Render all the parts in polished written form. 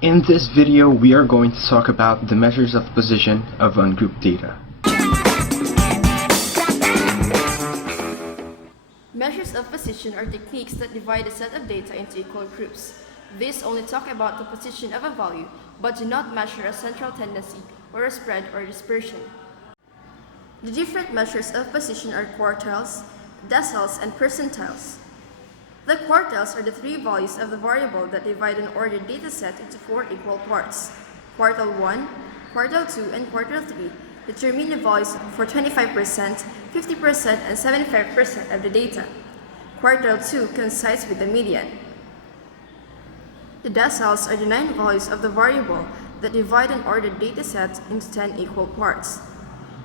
In this video, we are going to talk about the measures of position of ungrouped data. Measures of position are techniques that divide a set of data into equal groups. These only talk about the position of a value, but do not measure a central tendency or a spread or dispersion. The different measures of position are quartiles, deciles, and percentiles. The quartiles are the three values of the variable that divide an ordered dataset into four equal parts. Quartile 1, quartile 2, and quartile 3 determine the values for 25%, 50%, and 75% of the data. Quartile 2 coincides with the median. The deciles are the 9 values of the variable that divide an ordered dataset into 10 equal parts.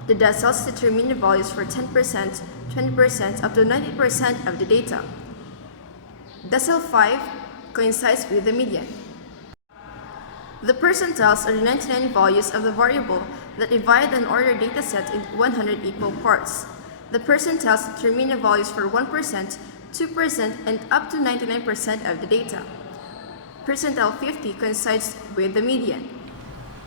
The deciles determine the values for 10%, 20%, up to 90% of the data. Decile 5 coincides with the median. The percentiles are the 99 values of the variable that divide an ordered dataset into 100 equal parts. The percentiles determine the values for 1%, 2%, and up to 99% of the data. Percentile 50 coincides with the median.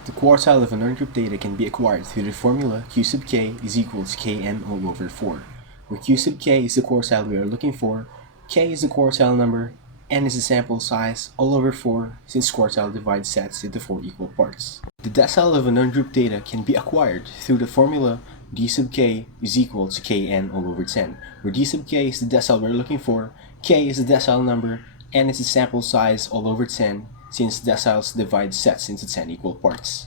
The quartile of an ungrouped data can be acquired through the formula Q sub k is equal to kn all over 4, where Q sub k is the quartile we are looking for, k is the quartile number, n is the sample size all over 4 since quartile divides sets into 4 equal parts. The decile of an ungrouped data can be acquired through the formula d sub k is equal to kn all over 10, where d sub k is the decile we're looking for, k is the decile number, n is the sample size all over 10 since deciles divide sets into 10 equal parts.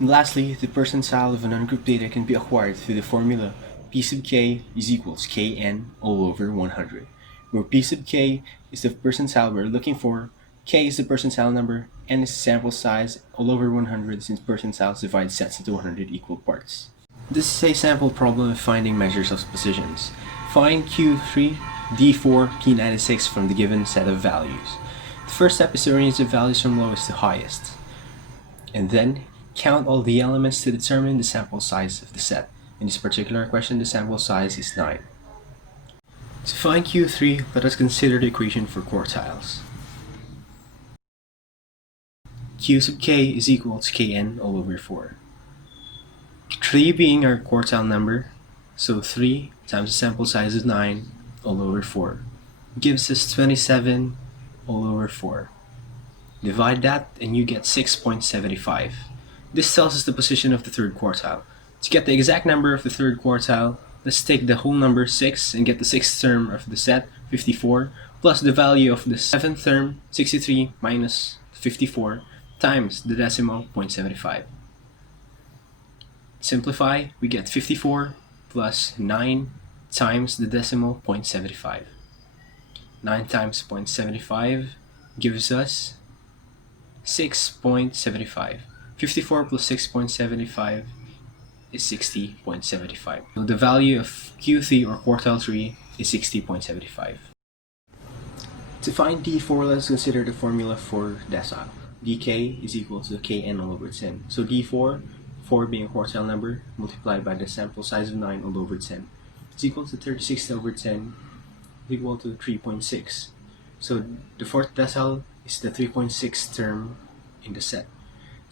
And lastly, the percentile of an ungrouped data can be acquired through the formula p sub k is equal to kn all over 100, where p sub k is the percentile we're looking for, k is the percentile number, n is the sample size all over 100 since percentiles divide sets into 100 equal parts. This is a sample problem of finding measures of positions. Find Q3, D4, P96 from the given set of values. The first step is to arrange the values from lowest to highest, and then count all the elements to determine the sample size of the set. In this particular question, the sample size is 9. To find Q3, let us consider the equation for quartiles. Q sub k is equal to kn all over 4. 3 being our quartile number, so 3 times the sample size of 9 all over 4 gives us 27 all over 4. Divide that and you get 6.75. This tells us the position of the third quartile. To get the exact number of the third quartile, let's take the whole number 6 and get the sixth term of the set, 54, plus the value of the seventh term, 63, minus 54, times the decimal, 0.75. Simplify, we get 54 plus 9 times the decimal, 0.75. 9 times 0.75 gives us 6.75. 54 plus 6.75 is 60.75. So the value of Q3 or quartile 3 is 60.75. To find D4, let's consider the formula for decile. dk is equal to kn all over 10. So D4, 4 being a quartile number, multiplied by the sample size of 9 all over 10, is equal to 36 over 10, equal to 3.6. So the fourth decile is the 3.6 term in the set.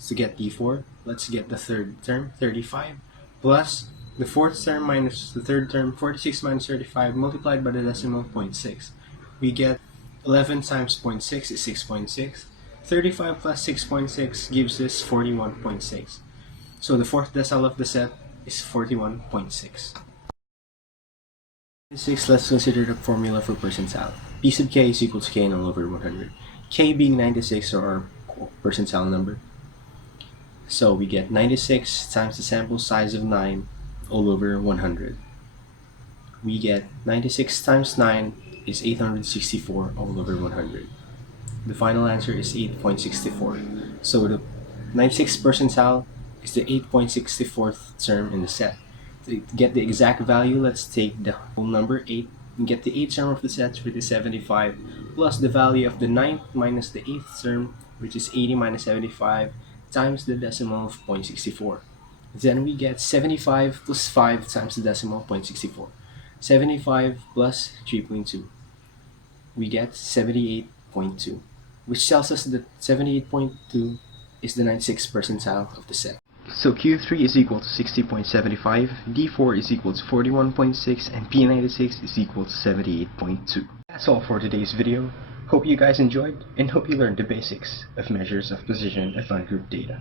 To get D4, let's get the third term, 35, plus the fourth term minus the third term, 46 minus 35, multiplied by the decimal, 0.6. We get 11 times 0.6 is 6.6. 35 plus 6.6 gives us 41.6. So the fourth decile of the set is 41.6. 6, let's consider the formula for percentile. P sub k is equal to kn all over 100. K being 96 or our percentile number. So we get 96 times the sample size of 9 all over 100. We get 96 times 9 is 864 all over 100. The final answer is 8.64. So the 96th percentile is the 8.64th term in the set. To get the exact value, let's take the whole number 8 and get the 8th term of the set, which is 75, plus the value of the 9th minus the 8th term, which is 80 minus 75, times the decimal of 0.64. Then we get 75 plus 5 times the decimal, 0.64. 75 plus 3.2. We get 78.2. which tells us that 78.2 is the 96th percentile of the set. So Q3 is equal to 60.75, D4 is equal to 41.6, and P96 is equal to 78.2. That's all for today's video. Hope you guys enjoyed, and hope you learned the basics of measures of position of ungrouped data.